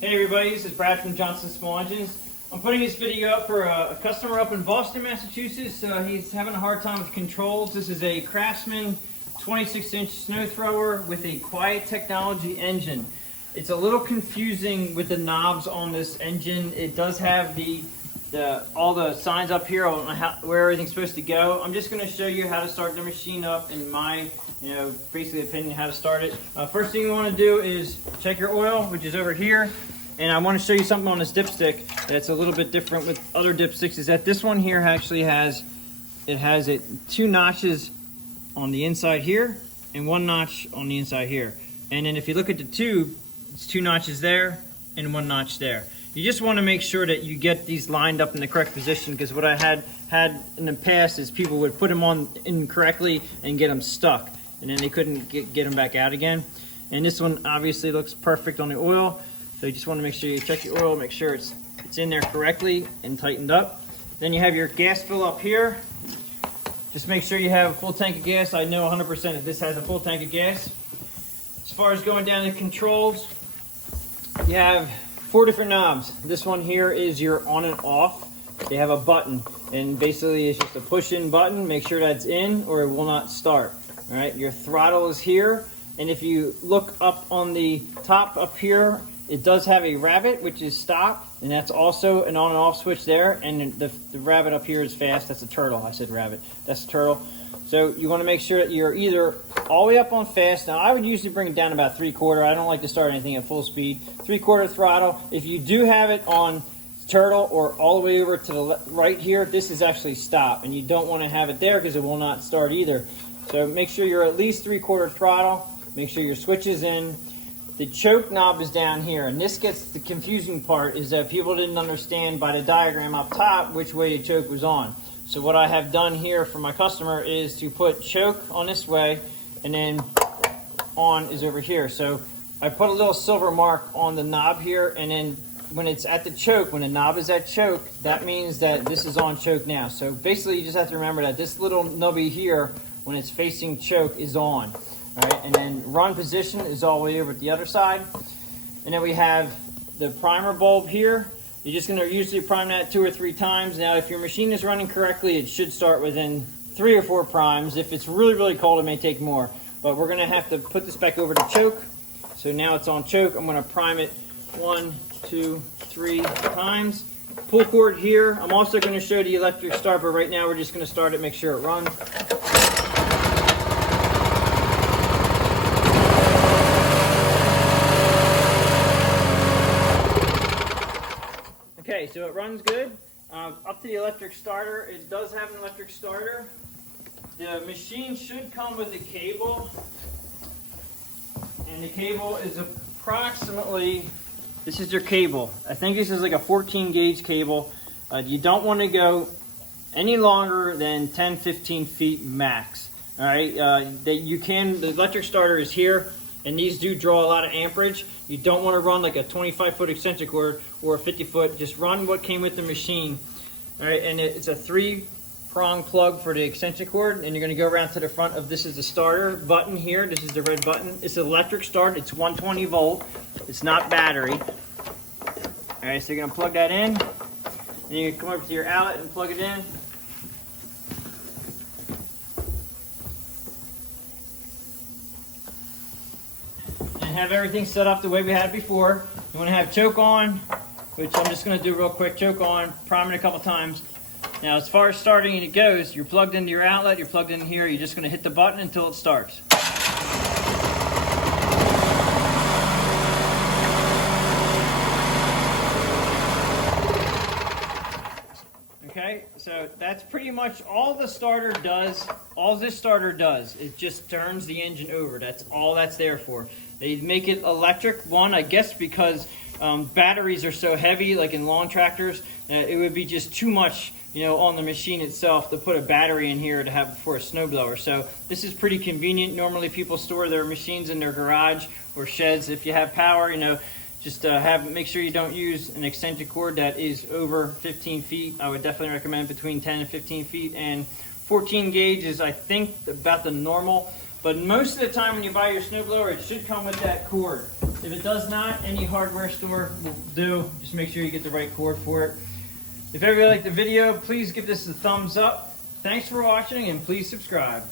Hey everybody, this is Brad from Johnson Small Engines. I'm putting this video up for a customer up in Boston, Massachusetts. He's having a hard time with controls. This is a Craftsman 26-inch snow thrower with a quiet technology engine. It's a little confusing with the knobs on this engine. It does have all the signs up here on where everything's supposed to go. I'm just going to show you how to start the machine up in my basically opinion how to start it. First thing you want to do is check your oil, which is over here. And I want to show you something on this dipstick that's a little bit different with other dipsticks, is that this one here actually has two notches on the inside here and one notch on the inside here. And then if you look at the tube, it's two notches there and one notch there. You just want to make sure that you get these lined up in the correct position, because what I had in the past is people would put them on incorrectly and get them stuck, and then they couldn't get them back out again. And this one obviously looks perfect on the oil. So you just want to make sure you check your oil, make sure it's in there correctly and tightened up. Then you have your gas fill up here. Just make sure you have a full tank of gas. I know 100% that this has a full tank of gas. As far as going down to controls, you have 4 different knobs. This one here is your on and off. They have a button, and basically it's just a push-in button. Make sure that's in or it will not start. All right, your throttle is here. And if you look up on the top up here, it does have a rabbit, which is stop, and that's also an on and off switch there. And the rabbit up here is fast. That's a turtle. I said rabbit. That's a turtle. So you want to make sure that you're either all the way up on fast. Now I would usually bring it down about 3/4. I don't like to start anything at full speed. 3/4 throttle. If you do have it on turtle or all the way over to the right here, this is actually stop, and you don't want to have it there because it will not start either. So make sure you're at least 3/4 throttle. Make sure your switch is in. The choke knob is down here, and this gets the confusing part, is that people didn't understand by the diagram up top which way the choke was on. So what I have done here for my customer is to put choke on this way, and then on is over here. So I put a little silver mark on the knob here, and then when it's at the choke, when the knob is at choke, that means that this is on choke now. So basically you just have to remember that this little nubby here, when it's facing choke, is on. All right, and then run position is all the way over at the other side. And then we have the primer bulb here. You're just going to usually prime that 2 or 3 times. Now, if your machine is running correctly, it should start within 3 or 4 primes. If it's really, really cold, it may take more. But we're going to have to put this back over to choke. So now it's on choke. I'm going to prime it 1, 2, 3 times. Pull cord here. I'm also going to show the electric start, but right now we're just going to start it, make sure it runs. Okay, so it runs good. Up to the electric starter, it does have an electric starter. The machine should come with a cable, and the cable is approximately, this is your cable. I think this is like a 14 gauge cable. You don't want to go any longer than 10-15 feet max. All right, the electric starter is here, and these do draw a lot of amperage. You don't want to run like a 25-foot extension cord or a 50-foot. Just run what came with the machine. All right, and it's a 3-prong plug for the extension cord, and you're going to go around to the front of, this is the starter button here. This is the red button. It's an electric start. It's 120 volt. It's not battery. All right, so you're going to plug that in. Then you come over to your outlet and plug it in. Have everything set up the way we had it before. You want to have choke on, which I'm just going to do real quick. Choke on, prime it a couple times. Now, as far as starting it goes, you're plugged into your outlet, you're plugged in here, you're just going to hit the button until it starts. Okay, so that's pretty much all the starter does. All this starter does, it just turns the engine over. That's all that's there for. They make it electric, one, I guess because batteries are so heavy, like in lawn tractors, it would be just too much, on the machine itself to put a battery in here to have for a snowblower. So this is pretty convenient. Normally people store their machines in their garage or sheds. If you have power, just make sure you don't use an extension cord that is over 15 feet. I would definitely recommend between 10 and 15 feet, and 14 gauge is, I think, about the normal. But most of the time when you buy your snowblower, it should come with that cord. If it does not, any hardware store will do. Just make sure you get the right cord for it. If everybody liked the video, please give this a thumbs up. Thanks for watching and please subscribe.